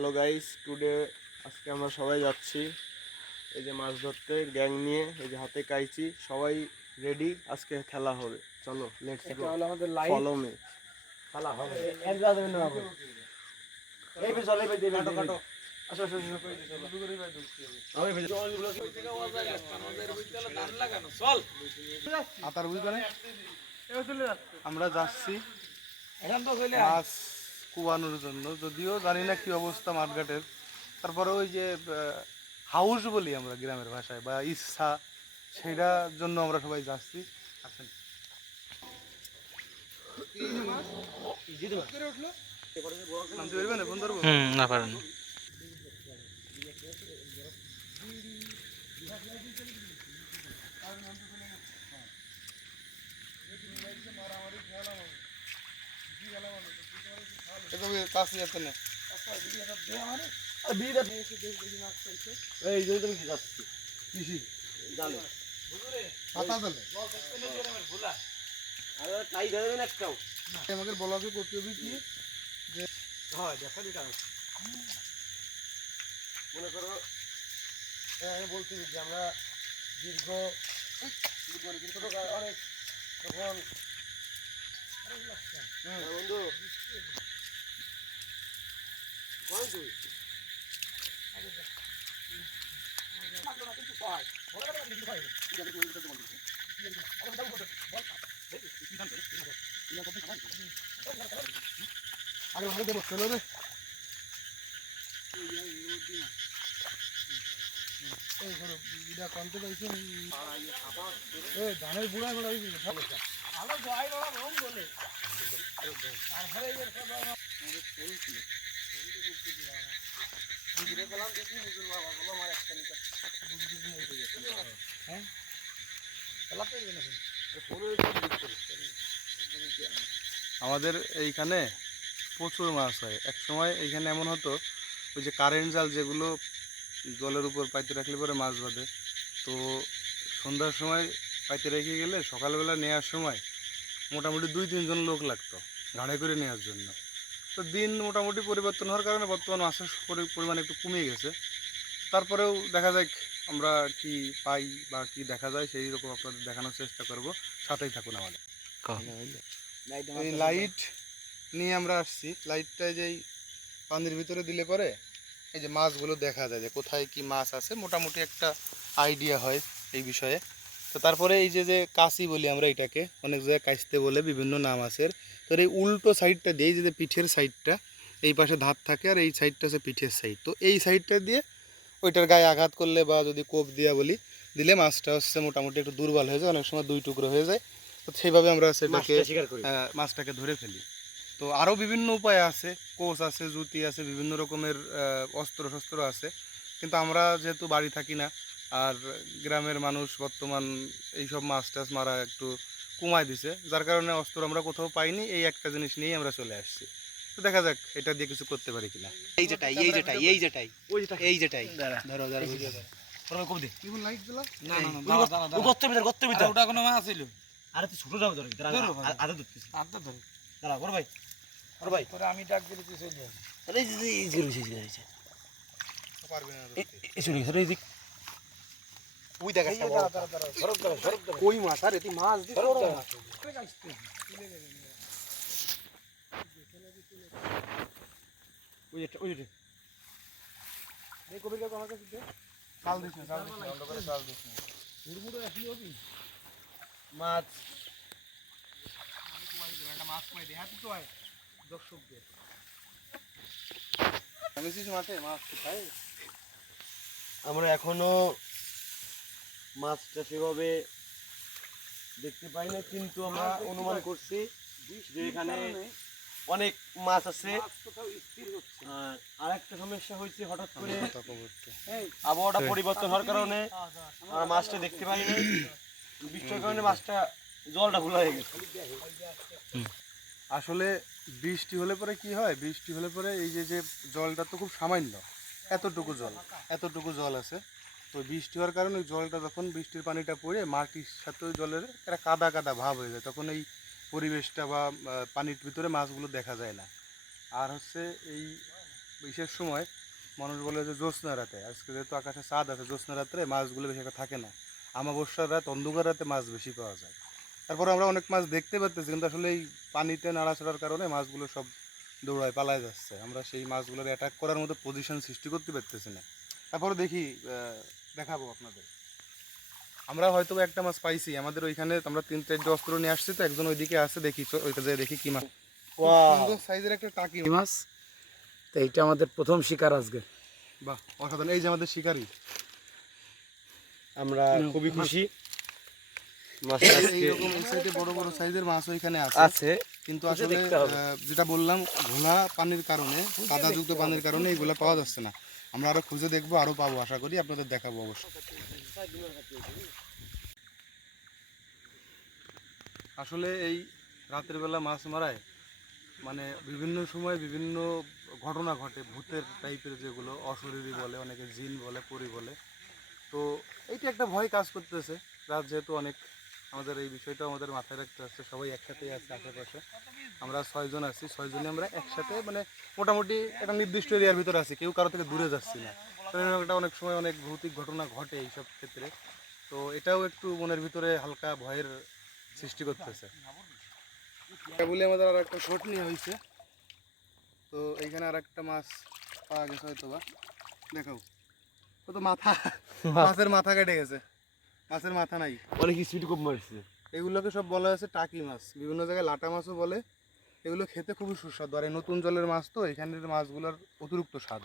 Hello guys, today আজকে আমরা সবাই যাচ্ছি এই যে মাছ ধরতে গ্যাং নিয়ে। এই যে হাতে কাইচি, সবাই রেডি, আজকে খেলা হবে। চলো লেটস গো, আমাদের লাইভ ফলো মি। খেলা হবে। এক যাবে না হবে। এই বে চলে বে দে কাটো কাটো। আসো আসো আসো কই দিছো শুরু করে বাই ঢুকছি আমি বে জল গুলো কই থেকে আওয়াজ আয় আমাদের বিদ্যালয়ে ধান লাগানো চল আতার বুঝবে না এই চলে যাচ্ছে আমরা যাচ্ছি এখন তো চলে মাছ কুয়ানোর জন্য। যদিও জানি না কি অবস্থা মাঠঘাটের, তারপরে ওই যে হাউস বলি আমরা গ্রামের ভাষায়, বা ইচ্ছা, সেটার জন্য আমরা সবাই যাচ্ছি। আসেন। নামতে পারবেন? ফোন ধরবো? না পারেন। কাছে যাচ্ছে না। এই যে তুমি কি যাচ্ছে কৃষি জানো পাতা চলে আরে টাই ধরবে না একটাও আমাদের ব্লগে করতে হবে কি, হয় দেখা দিটা মনে করো আমি বলছি যে আমরা দীর্ঘ অনেক তখন বন্ধু আগে ভালো দেবো চলো রে। ধানের বুড়া গোড়া আমাদের এইখানে প্রচুর মাছ হয়। এক সময় এইখানে এমন হতো, ওই যে কারেন্ট জাল যেগুলো জলের উপর পাইতে রাখলে পরে মাছ বাঁধে, তো সন্ধ্যার সময় পাইতে রেখে গেলে সকালবেলা নেওয়ার সময় মোটামুটি 2-3 জন লোক লাগতো ঘাড়ে করে নেওয়ার জন্য। তো দিন মোটামুটি পরিবর্তন হওয়ার কারণে বর্তমান মাছের পরিমাণ একটু কমে গেছে। তারপরেও দেখা যাক আমরা কি পাই বা কি দেখা যায়, সেই রকম আপনাদের দেখানোর চেষ্টা করব। সাথেই থাকুন আমাদের। এই লাইট নিয়ে আমরা আসছি। লাইটটা যেই পানির ভিতরে দিলে পরে এই যে মাছগুলো দেখা যায় যে কোথায় কি মাছ আছে, মোটামুটি একটা আইডিয়া হয় এই বিষয়ে। তো তারপরে এই যে যে কাশি বলি আমরা, এটাকে অনেক জায়গায় কাশতে বলে, বিভিন্ন নাম আছে। তো এই উল্টো সাইডটা দিয়ে, এই যে পিঠের সাইডটা, এই পাশে ধার থাকে আর এই সাইডটা হচ্ছে পিঠের সাইড, তো এই সাইডটা দিয়ে ওইটার গায়ে আঘাত করলে বা যদি কোপ দিয়া বলি দিলে মাছটা হচ্ছে মোটামুটি একটু দুর্বল হয়ে যায়, অনেক সময় 2 টুকরো হয়ে যায়। তো সেইভাবে আমরা সেটাকে মাছটাকে ধরে ফেলি। তো আরও বিভিন্ন উপায় আছে, কোচ আছে, জুতি আছে, বিভিন্ন রকমের অস্ত্র শস্ত্র আছে। কিন্তু আমরা যেহেতু বাড়ি থাকি না, আর গ্রামের মানুষ বর্তমান এইসব মাছ টাছ মারা একটু কমায় দিছে, যার কারণে অস্ত্র আমরা কোথাও পাইনি। এই একটা জিনিস নিয়েই আমরা চলে আসছি। তো দেখা যাক এটা দিয়ে কিছু করতে পারি কিনা। এই যেটাই এই যেটাই এই যেটাই এই যেটাই ধরো ধরো লাইট জ্বলা না না না দাঁড়া গর্তের ভিতর ওটা কোনো মাছ ছিল আরে তুই ছোট যাও ধরে আদা ধরছিস আদা ধরে দাঁড়া বড় ভাই তোরে আমি ডাক দিলে তুই চলে যা আরে এই যে রয়েছে পারবে না। এই চলে গেছে এই ওই দেখা কই মাছ আরে তুই মাছ দিছ ওই যে এই কবির কাছে আমার কাছে দে চাল দিস না, অন্য করে চাল দিস না। হুড়মুড়ে আসলি হবি মাছ মাছ পাই দে হাতে তো আয় দর্শকদের আমি কিছু মাঠে মাছ খাই। আমরা এখনো মাছটা সেভাবে দেখতে পাই না, কিন্তু আমরা অনুমান করছি যে এখানে অনেক মাছ আছে। আর একটা সমস্যা হয়েছে, হঠাৎ করে আবহাওয়াটা পরিবর্তন হওয়ার কারণে আমরা মাছটা দেখতে পাই না। বৃষ্টির কারণে মাছটা জলটা ভুলা হয়ে গেছে। আসলে বৃষ্টি হলে পরে কি হয়, বৃষ্টি হলে পরে এই যে যে জলটা তো খুব সামান্য, এতটুকু জল আছে। তো বৃষ্টি হওয়ার কারণে ওই জলটা, যখন বৃষ্টির পানিটা পড়ে মাটির সাথে ওই জলের একটা কাদা কাদা ভাব হয়ে যায়, তখন এই পরিবেশটা বা পানির ভিতরে মাছগুলো দেখা যায় না। আর হচ্ছে এই বিশেষ সময় মানুষ বলে যে জ্যোৎস্না রাতে, আজকে যেহেতু আকাশে চাঁদ আছে, জ্যোৎস্না রাত্রে মাছগুলো বেশি একটা থাকে না। আমাবস্যার রাত, অন্ধকার রাতে মাছ বেশি পাওয়া যায়। তারপরে আমরা অনেক মাছ দেখতে পাচ্ছি, কিন্তু আসলে এই পানিতে নাড়াচাড়ার কারণে মাছগুলো সব দৌড়ায় পালায় যাচ্ছে। আমরা সেই মাছগুলোর অ্যাটাক করার মতো পজিশন সৃষ্টি করতে পারতেছি না। তারপরে দেখি, দেখাবো আপনাদের। আমরা হয়তো একটা মাছ পাইছি আমাদের ওইখানে, আমরা 3-4 অস্ত্র নিয়ে আসছি, তো একজন ওইদিকে আছে, দেখি ওইটা যেয়ে দেখি কি মাছ। সুন্দর সাইজের একটা টাকি মাছ। তো এইটা আমাদের প্রথম শিকার আজকে। বাহ, অসাধারণ। এই যে আমাদের শিকারি, আমরা খুবই খুশি। মাছটা আজকে এইরকম এই সাইডে বড় বড় সাইজের মাছ ওইখানে আছে, আছে, কিন্তু আসলে যেটা বললাম, ঘোলা পানির কারণে, কাদাযুক্ত পানির কারণে এইগুলো পাওয়া যাচ্ছে না। আমরা আরো খুঁজে দেখবো, আরো পাবো আশা করি, আপনাদের দেখাবো অবশ্যই। আসলে এই রাতের বেলা মাছ মারায় মানে বিভিন্ন সময় বিভিন্ন ঘটনা ঘটে, ভূতের টাইপের, যেগুলো অশরীরী বলে, অনেকে জিন বলে, পরি বলে। তো এইটা একটা ভয় কাজ করতেছে। রাত যেহেতু অনেক, আমাদের এই বিষয়টা আমাদের মাথায় রাখতে হচ্ছে। সবাই একসাথেই আছে আশেপাশে, আমরা 6 জন আছি, 6 জনই আমরা একসাথে, মানে মোটামুটি একটা নির্দিষ্ট এরিয়ার ভিতরে আছি, কেউ কারো থেকে দূরে যাচ্ছি না। তো এটা অনেক সময় অনেক ভৌতিক ঘটনা ঘটে এইসব ক্ষেত্রে। তো এটাও একটু মনের ভিতরে হালকা ভয়ের সৃষ্টি করতেছে। বলে আমাদের আর একটা শট নিয়ে হয়েছে। তো এইখানে আর একটা মাছ পাওয়া গেছে হয়তো বা, দেখাও। ও তো মাথা, মাছের মাথা কেটে গেছে, মাছের মাথা নাই। অনেক স্পিড কম মারছে। এগুলোকে সব বলা হয়েছে টাকি মাছ, বিভিন্ন জায়গায় লাটা মাছও বলে। এগুলো খেতে খুবই সুস্বাদু, আর এই নতুন জলের মাছ, তো এখানের মাছগুলোর অতিরিক্ত স্বাদ।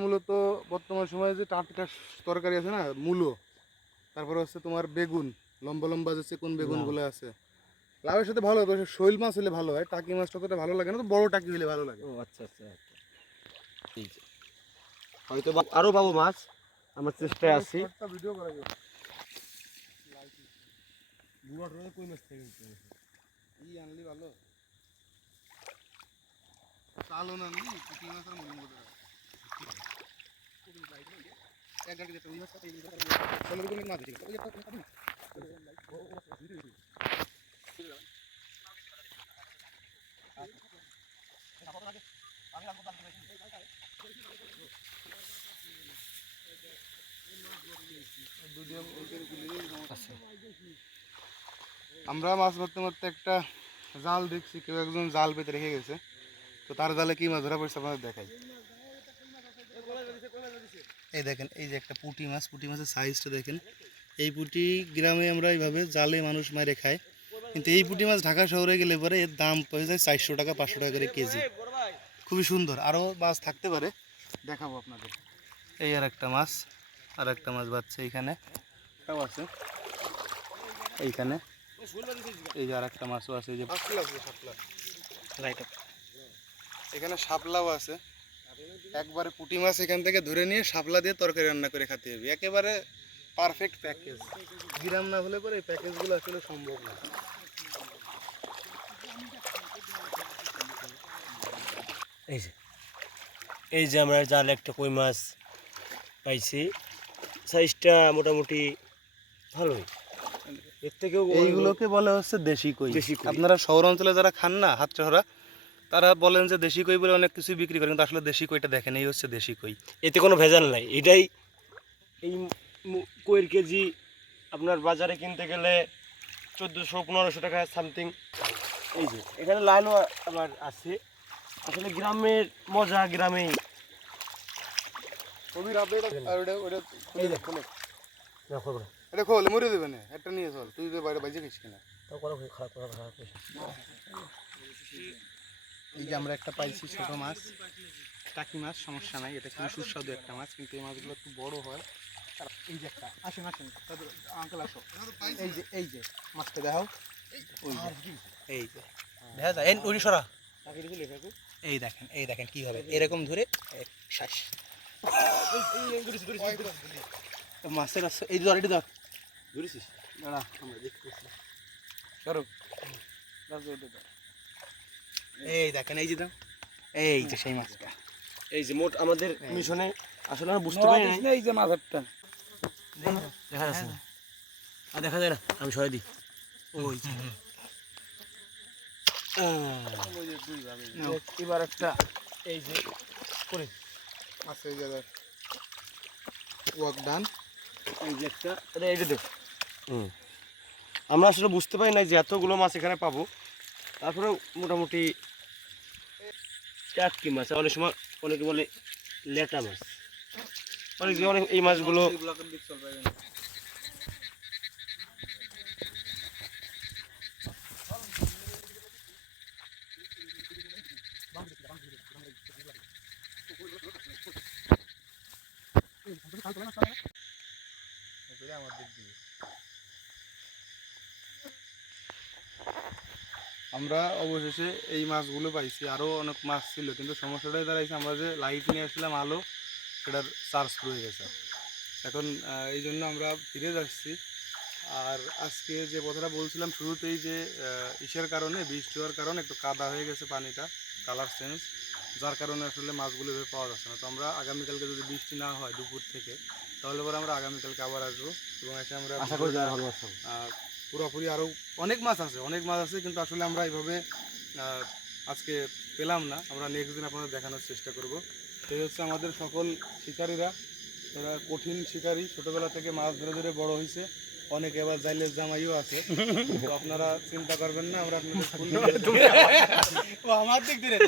মূলত বর্তমান সময়ে যে টাটকা তরকারি আছে না, মূলো, তারপরে হচ্ছে তোমার বেগুন, লম্বা লম্বা যে চিকন বেগুনগুলো আছে, লাউয়ের সাথে ভালো হয়। শৈল মাছ হলে ভালো হয়, টাকি মাছ ততটা ভালো লাগে না, তো বড় টাকি হলে ভালো লাগে। ও আচ্ছা আচ্ছা, এই যে হয়তো আরো পাবো মাছ, আমার চেষ্টায় আছি। ভিডিও করা যাবে। ই আনলি ভালো, চালও না আনলি, পুঁটি মাছ আর মলিন বোধ আমরা মাছ ধরতে ধরতে একটা জাল দেখছি, কেউ একজন জাল পেতে রেখে গেছে। তো তার জালে কি মাছ ধরা পড়ছে আপনাদের দেখাই। এই দেখেন, এই যে একটা পুঁটি মাছ, পুঁটি মাছের সাইজটা দেখেন। এই পুঁটি গ্রামে আমরা এইভাবে জালে মানুষ মারে খায়, কিন্তু এই পুঁটি মাছ ঢাকা শহরে গেলে পরে এর দাম পড়ে যায় 400 টাকা 500 টাকা করে কেজি। খুবই সুন্দর, আরও মাছ থাকতে পারে, দেখাবো আপনাদের। এই আর একটা মাছ, আর একটা মাছ বাচ্চা এইখানে, এটাও আছে এইখানে। এই যে আর একটা মাছও আছে, এই যে এখানে শাপলাও আছে। একবারে পুঁটি মাছ এখান থেকে ধরে নিয়ে শাপলা দিয়ে তরকারি রান্না করে খেতে হবে, একেবারে পারফেক্ট প্যাকেজ। গ্রাম না হলে পরে এই প্যাকেজগুলো আসলে সম্ভব না। এই যে আমরা জালে একটা কই মাছ পাইছি, সাইজটা মোটামুটি ভালোই। এর থেকেও এইগুলোকে বলা হচ্ছে দেশি কই। দেশি কই। আপনারা শহর অঞ্চলে যারা খান না হাতছাড়া, তারা বলেন যে দেশি কই বলে অনেক কিছু বিক্রি করে, কিন্তু আসলে দেশি কইটা দেখেন, এই হচ্ছে দেশি কই। এতে কোনো ভেজাল নাই। এটাই এই কইয়ের কেজি আপনার বাজারে কিনতে গেলে 1400-1500 টাকা সামথিং। এই যে এখানে লাইনও আবার আছে। আসলে গ্রামের মজা গ্রামেই। এটা খোল, মরে দেবে না, একটা নিয়ে চল, তুই তো বাইরে বাইজে খাইস কিনা। এই যে আমরা একটা পাইছি ছোট মাছ, টাকি মাছ, সমস্যা নাই, এটা খুবই সুস্বাদু একটা মাছ, কিন্তু এই মাছগুলো একটু বড় হয়। এই যে একটা, আসেন আসেন দাদু, আঙ্কেল আসো, এই যে মাছটা দেখাও, ওই যে, এই যে দেখা যায়, ওই সরা, এই দেখেন কিভাবে এরকম ধরে শ্বাস মাছের আছে। এই ধর, এটি ধর, ধরেছিস, দাঁড়া আমরা দেখতেছি, সরব, এই দেখেন, এই যে দাও, এই যে সেই মাছটা। এই যে মোট আমাদের মিশনে আসলে আমরা বুঝতে পারি না। এই যে মাথারটা দেখা যাচ্ছে না, আর দেখা যায় না, আমি সরাই দিই। ওই যে এবার একটা, এই যে করে আছে এই জায়গায় ওয়াক ডান। এই যে একটা এই যে দেখ। আমরা আসলে বুঝতে পারি না যে এতগুলো মাছ এখানে পাবো, তারপরে মোটামুটি টাটকি মাছ, অনেক সময় অনেকে বলে লেটা মাছ, অনেক এই মাছগুলো আমরা অবশেষে এই মাছগুলো পাইছি। আরও অনেক মাছ ছিল, কিন্তু সমস্যাটাই দাঁড়াইছে আমরা যে লাইট নিয়ে আসছিলাম আলো, সেটার চার্জ হয়ে গেছে। এখন এই জন্য আমরা ফিরে যাচ্ছি। আর আজকে যে কথাটা বলছিলাম শুরুতেই, যে ইসের কারণে, বৃষ্টি হওয়ার কারণে একটু কাদা হয়ে গেছে পানিটা, কালার চেঞ্জ, যার কারণে আসলে মাছগুলো এভাবে পাওয়া যাচ্ছে না। তো আমরা আগামীকালকে যদি বৃষ্টি না হয় দুপুর থেকে, তাহলে পরে আমরা আগামীকালকে আবার আসবো এবং এসে আমরা আশা করি যারা ভালো মাছ পাবো। পুরোপুরি আরও অনেক মাছ আছে, কিন্তু আসলে আমরা এইভাবে আজকে পেলাম না। আমরা নেক্সট দিন আপনাদের দেখানোর চেষ্টা করব। সেই হচ্ছে আমাদের সকল শিকারীরা, ওরা কঠিন শিকারী, ছোটোবেলা থেকে মাছ ধরে ধরে বড় হয়েছে, অনেকে আবার জাইলের জামাইও আছে। তো আপনারা চিন্তা করবেন না, আমরা আপনাদের আমার দিক দিয়ে